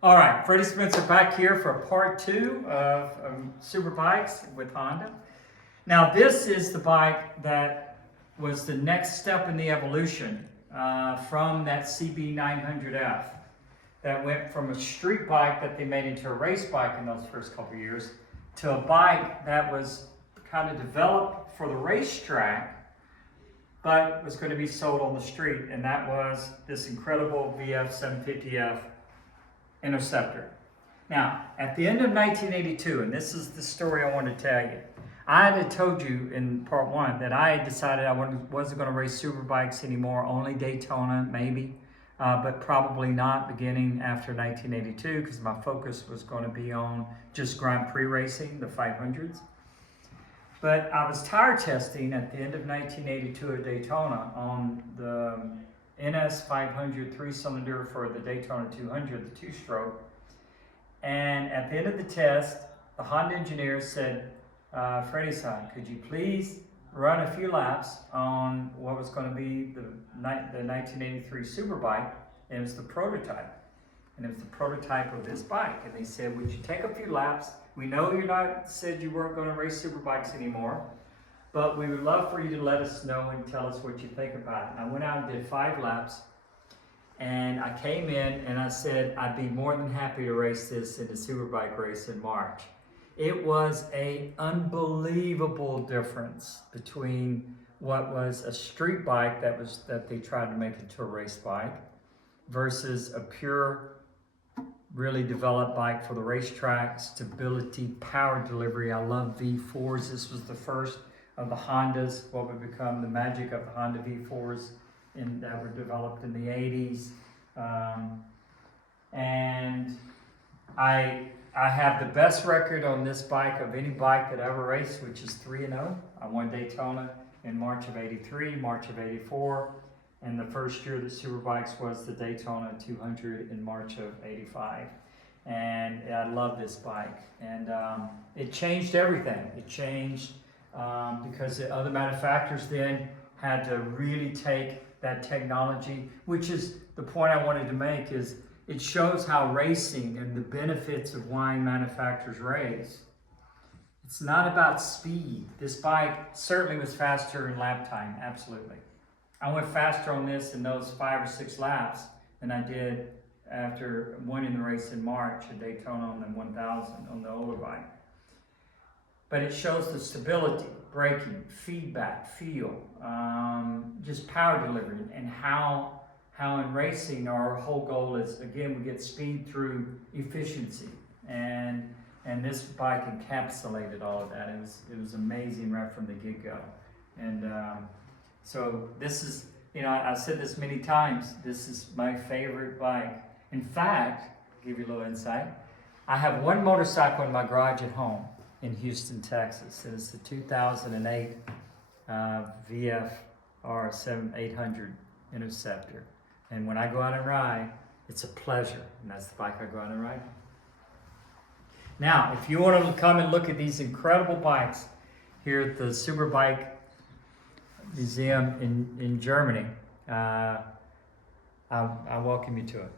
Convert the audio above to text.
All right, Freddie Spencer back here for part two of Super Bikes with Honda. Now this is the bike that was the next step in the evolution from that CB900F that went from a street bike that they made into a race bike in those first couple of years to a bike that was kind of developed for the racetrack but was going to be sold on the street, and that was this incredible VF 750F Interceptor. Now, at the end of 1982, and this is the story I want to tell you, I had told you in part one that I had decided I wasn't going to race super bikes anymore, only Daytona maybe, but probably not beginning after 1982 because my focus was going to be on just Grand Prix racing, the 500s. But I was tire testing at the end of 1982 at Daytona on the NS 500 3-cylinder for the Daytona 200, the two-stroke. And at the end of the test, the Honda engineer said, Freddie-san, could you please run a few laps on what was going to be the 1983 Superbike, and it was the prototype. And it was the prototype of this bike. And they said, would you take a few laps? We know said you weren't going to race superbikes anymore, but we would love for you to let us know and tell us what you think about it. And I went out and did 5 laps, and I came in and I said I'd be more than happy to race this in the superbike race in March. It was an unbelievable difference between what was a street bike that they tried to make into a race bike versus a pure, really developed bike for the racetrack, stability, power delivery. I love V4s. This was the first of the Hondas, what would become the magic of the Honda V4s that were developed in the 80s. And I have the best record on this bike of any bike that I ever raced, which is 3-0. I won Daytona in March of 83, March of 84, and the first year that Superbikes was the Daytona 200 in March of 85. And I love this bike. And it changed everything. It changed because the other manufacturers then had to really take that technology, which is the point I wanted to make, is it shows how racing and the benefits of why manufacturers race. It's not about speed. This bike certainly was faster in lap time, absolutely. I went faster on this in those 5 or 6 laps than I did after winning the race in March at Daytona on the 1000 on the older bike. But it shows the stability, braking, feedback, feel, just power delivery, and how in racing our whole goal is, again, we get speed through efficiency, and this bike encapsulated all of that. It was amazing right from the get-go. And so this is, I've said this many times, this is my favorite bike. In fact, I'll give you a little insight, I have one motorcycle in my garage at home in Houston, Texas. It is the 2008 VF R800 Interceptor. And when I go out and ride, it's a pleasure. And that's the bike I go out and ride. Now, if you want to come and look at these incredible bikes here at the Superbike Museum in Germany, I welcome you to it.